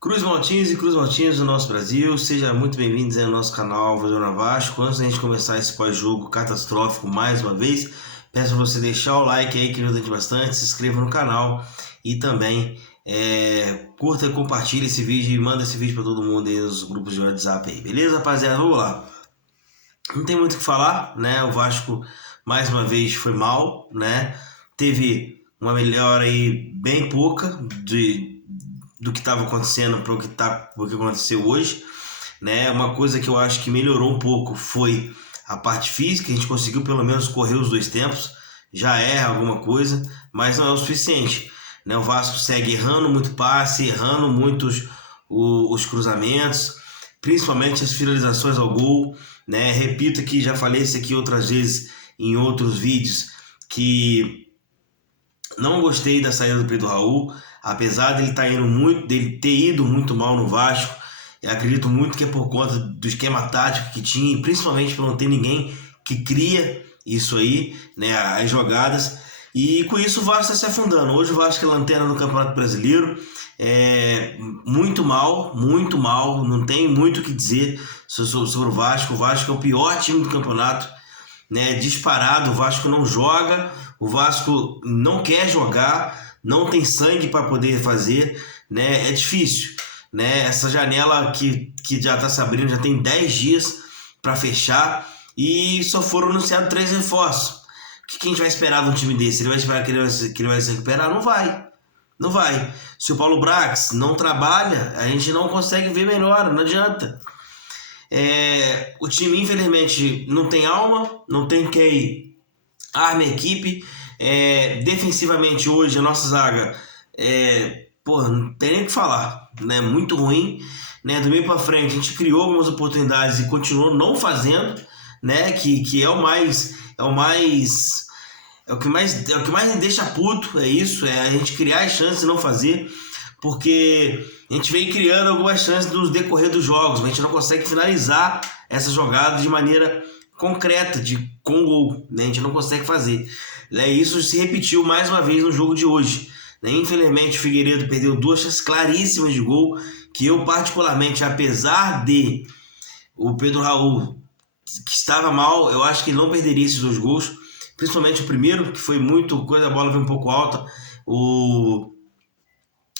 Cruz Maltins e Cruz Maltins do nosso Brasil, sejam muito bem-vindos ao nosso canal Vozona Vasco. Antes da gente começar esse pós-jogo catastrófico mais uma vez, peço para você deixar o like aí que ajuda bastante, se inscreva no canal e também curta e compartilhe esse vídeo e manda esse vídeo para todo mundo aí nos grupos de WhatsApp aí, beleza, rapaziada? Vamos lá. Não tem muito o que falar, né? O Vasco mais uma vez foi mal, né? Teve uma melhora aí bem pouca do que estava acontecendo para o que aconteceu hoje, né? Uma coisa que eu acho que melhorou um pouco foi a parte física. A gente conseguiu pelo menos correr os dois tempos, já é alguma coisa, mas não é o suficiente, né? O Vasco segue errando muito passe, errando muitos os cruzamentos, principalmente as finalizações ao gol, né? Repito que já falei isso aqui outras vezes em outros vídeos, que não gostei da saída do Pedro Raul, apesar dele ter ido muito mal no Vasco. Eu acredito muito que é por conta do esquema tático que tinha, e principalmente por não ter ninguém que cria isso aí, né, as jogadas. E com isso o Vasco está se afundando. Hoje o Vasco é lanterna no Campeonato Brasileiro, muito mal, não tem muito o que dizer sobre o Vasco. O Vasco é o pior time do campeonato, né, disparado. O Vasco não joga, o Vasco não quer jogar, não tem sangue para poder fazer, né? É difícil, né? Essa janela que já está se abrindo, já tem 10 dias para fechar e só foram anunciados 3 reforços. O que a gente vai esperar de um time desse? Ele vai esperar que ele vai se recuperar? Não vai. Se o Paulo Brax não trabalha, a gente não consegue ver melhor, não adianta. O time, infelizmente, não tem alma, não tem quem arme a equipe. Defensivamente, hoje, a nossa zaga, não tem nem o que falar, né? Muito ruim, né? Do meio para frente, a gente criou algumas oportunidades e continuou não fazendo, né? Que é o que mais me deixa puto, é isso, a gente criar as chances e não fazer, porque a gente vem criando algumas chances no decorrer dos jogos, mas a gente não consegue finalizar essas jogadas de maneira concreta, com gol, né? A gente não consegue fazer. Isso se repetiu mais uma vez no jogo de hoje, né? Infelizmente o Figueiredo perdeu 2 chances claríssimas de gol, que eu particularmente, apesar de o Pedro Raul, que estava mal, eu acho que ele não perderia esses 2 gols, principalmente o primeiro, que foi muito coisa, a bola veio um pouco alta, o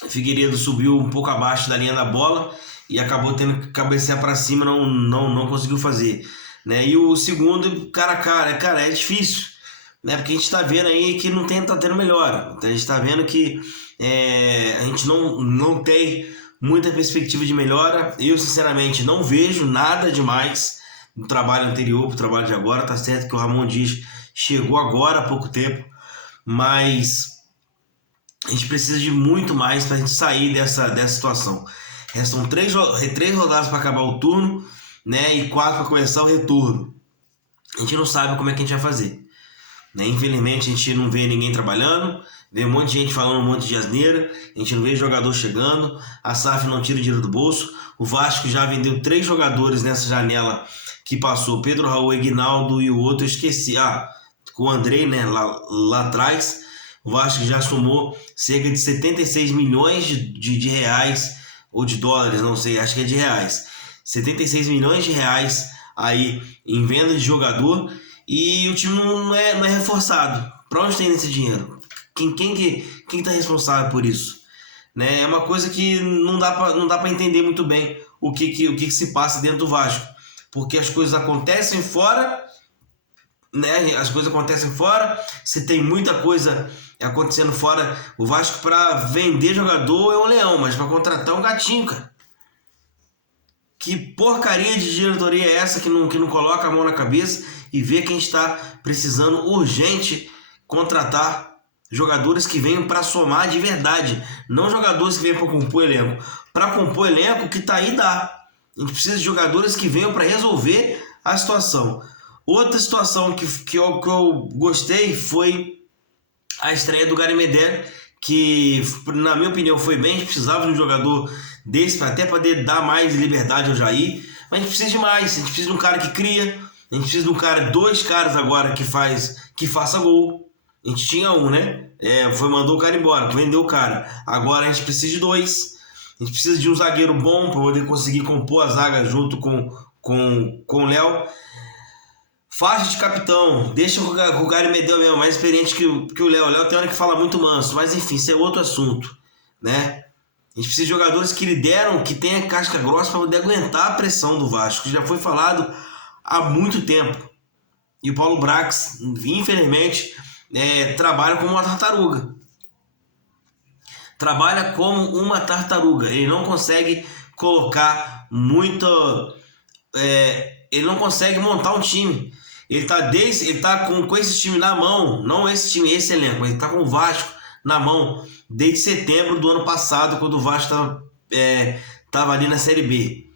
Figueiredo subiu um pouco abaixo da linha da bola e acabou tendo que cabecear para cima, não conseguiu fazer, né? E o segundo, cara a cara, é difícil, né? Porque a gente está vendo aí que não tá tendo melhora. Então a gente está vendo que a gente não tem muita perspectiva de melhora. Eu, sinceramente, não vejo nada demais no trabalho anterior para o trabalho de agora. Tá certo que o Ramon Dias chegou agora há pouco tempo, mas a gente precisa de muito mais para a gente sair dessa situação. Restam 3 rodadas para acabar o turno, né? E 4 para começar o retorno. A gente não sabe como é que a gente vai fazer, né? Infelizmente a gente não vê ninguém trabalhando, vê um monte de gente falando um monte de asneira, a gente não vê jogador chegando, a SAF não tira dinheiro do bolso. O Vasco já vendeu 3 jogadores nessa janela que passou, Pedro Raul, Aguinaldo e o outro eu esqueci, com o Andrei, né, lá atrás. O Vasco já somou cerca de 76 milhões de reais, ou de dólares, não sei, acho que é de reais. 76 milhões de reais aí em venda de jogador, e o time não é reforçado. Para onde tem esse dinheiro? Quem está responsável por isso? Né? É uma coisa que não dá para entender muito bem o que se passa dentro do Vasco, porque as coisas acontecem fora, né? As coisas acontecem fora. Se tem muita coisa acontecendo fora, o Vasco, para vender jogador é um leão, mas para contratar um gatinho, cara. Que porcaria de diretoria é essa que não coloca a mão na cabeça e vê que a gente está precisando urgente contratar jogadores que venham para somar de verdade, não jogadores que venham para compor elenco. Para compor elenco, que tá aí dá. A gente precisa de jogadores que venham para resolver a situação. Outra situação que eu gostei foi a estreia do Gary Medel, que na minha opinião foi bem. A gente precisava de um jogador desse até poder dar mais liberdade ao Jair, mas a gente precisa de mais. A gente precisa de um cara que cria, a gente precisa de um cara, 2 caras agora que faça gol. A gente tinha um, né? Mandou o cara embora, vendeu o cara. Agora a gente precisa de 2. A gente precisa de um zagueiro bom para poder conseguir compor a zaga junto com o Léo. Faixa de capitão, deixa o Gary Medel mesmo, mais experiente que o Léo. O Léo tem hora que fala muito manso, mas enfim, isso é outro assunto, né? A gente precisa de jogadores que lideram, que tenham casca grossa para poder aguentar a pressão do Vasco, que já foi falado há muito tempo. E o Paulo Brax, infelizmente, trabalha como uma tartaruga. Trabalha como uma tartaruga. Ele não consegue colocar muito... ele não consegue montar um time. Ele tá com esse time na mão, não esse time, esse elenco, ele tá com o Vasco na mão desde setembro do ano passado, quando o Vasco tava ali na Série B.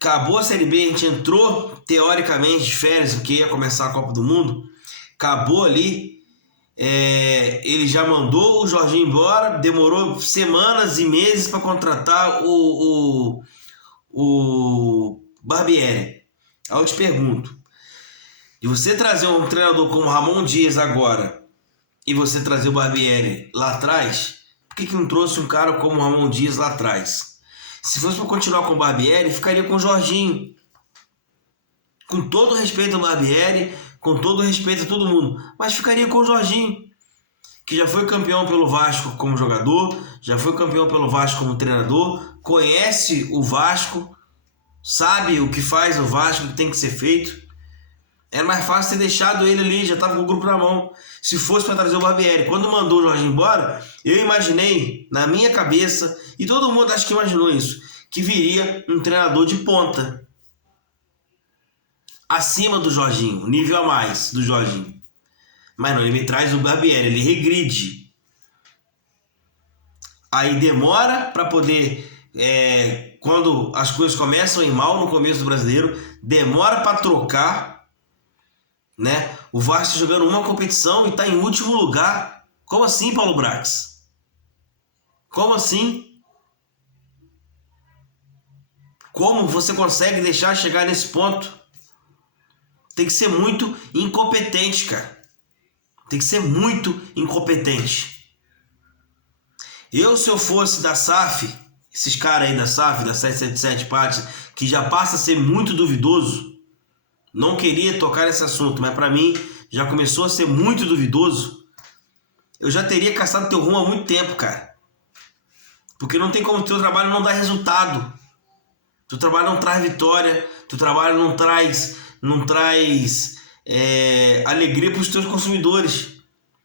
Acabou a Série B, a gente entrou teoricamente de férias, porque ia começar a Copa do Mundo. Acabou ali, ele já mandou o Jorginho embora, demorou semanas e meses para contratar o Barbieri. Aí eu te pergunto, de você trazer um treinador como Ramon Dias agora e você trazer o Barbieri lá atrás, por que não trouxe um cara como o Ramon Dias lá atrás? Se fosse para continuar com o Barbieri, ficaria com o Jorginho. Com todo respeito ao Barbieri, com todo respeito a todo mundo, mas ficaria com o Jorginho, que já foi campeão pelo Vasco como jogador, já foi campeão pelo Vasco como treinador, conhece o Vasco, sabe o que faz o Vasco, o que tem que ser feito. Era mais fácil ter deixado ele ali, já estava com o grupo na mão. Se fosse para trazer o Barbieri. Quando mandou o Jorginho embora, eu imaginei, na minha cabeça, e todo mundo acho que imaginou isso, que viria um treinador de ponta. Acima do Jorginho, nível a mais do Jorginho. Mas não, ele me traz o Barbieri, ele regride. Aí demora para poder... quando as coisas começam a ir mal no começo do Brasileiro, demora para trocar, né? O Vasco está jogando uma competição e está em último lugar. Como assim, Paulo Brax? Como assim? Como você consegue deixar chegar nesse ponto? Tem que ser muito incompetente, cara. Tem que ser muito incompetente. Se eu fosse da SAF, esses caras aí da SAF, da 777 Partes, que já passa a ser muito duvidoso, não queria tocar nesse assunto, mas para mim já começou a ser muito duvidoso, eu já teria caçado teu rumo há muito tempo, cara. Porque não tem como teu trabalho não dar resultado. Teu trabalho não traz vitória, teu trabalho não traz alegria para os teus consumidores.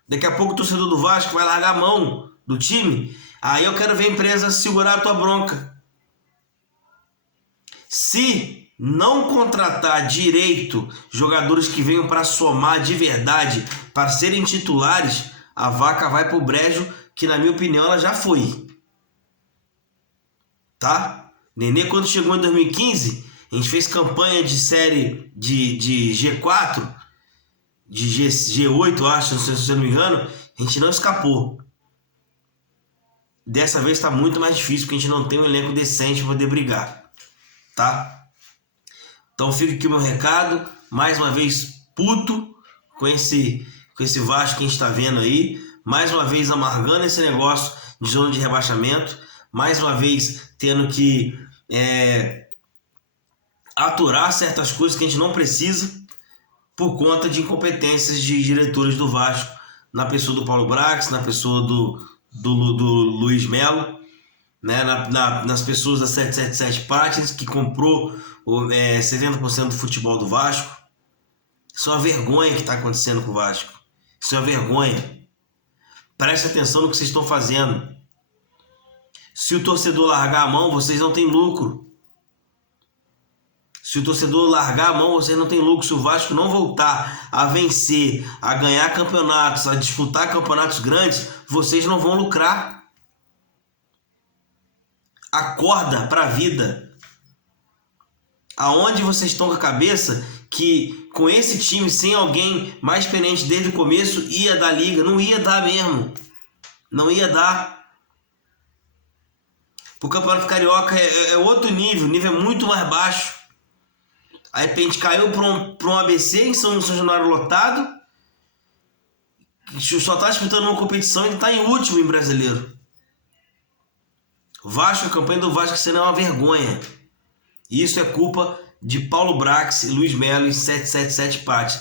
Daqui a pouco o torcedor do Vasco vai largar a mão do time, aí eu quero ver a empresa segurar a tua bronca. Se não contratar direito jogadores que venham para somar de verdade, para serem titulares, a vaca vai pro brejo, que na minha opinião ela já foi. Tá? Nenê, quando chegou em 2015, a gente fez campanha de série de G4, de G8, acho, se eu não me engano, a gente não escapou. Dessa vez está muito mais difícil, porque a gente não tem um elenco decente para poder brigar. Tá? Então fica aqui o meu recado, mais uma vez puto com esse Vasco que a gente está vendo aí, mais uma vez amargando esse negócio de zona de rebaixamento, mais uma vez tendo que aturar certas coisas que a gente não precisa por conta de incompetências de diretores do Vasco, na pessoa do Paulo Brax, na pessoa do Luiz Melo, né, nas pessoas da 777 Partners, que comprou 70% do futebol do Vasco. Isso é uma vergonha que está acontecendo com o Vasco. Isso é uma vergonha. Preste atenção no que vocês estão fazendo. Se o torcedor largar a mão, vocês não têm lucro. Se o torcedor largar a mão, vocês não têm lucro. Se o Vasco não voltar a vencer, a ganhar campeonatos, a disputar campeonatos grandes, vocês não vão lucrar. Acorda para a vida. Aonde vocês estão com a cabeça que com esse time, sem alguém mais experiente desde o começo, ia dar liga? Não ia dar mesmo. Não ia dar. O Campeonato Carioca é outro nível, o nível é muito mais baixo. Aí a gente caiu para um ABC em São Januário lotado, só está disputando uma competição e está em último em brasileiro. Vasco, a campanha do Vasco será uma vergonha. Isso é culpa de Paulo Brax e Luiz Melo e 777 Pati.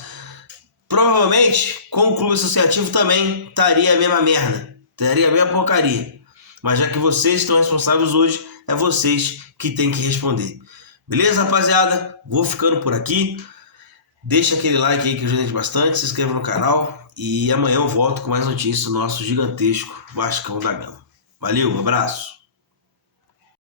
Provavelmente, com o clube associativo também estaria a mesma merda. Estaria a mesma porcaria. Mas já que vocês estão responsáveis hoje, é vocês que têm que responder. Beleza, rapaziada? Vou ficando por aqui. Deixa aquele like aí que ajuda a gente bastante. Se inscreva no canal. E amanhã eu volto com mais notícias do nosso gigantesco Vascão da Gama. Valeu, um abraço.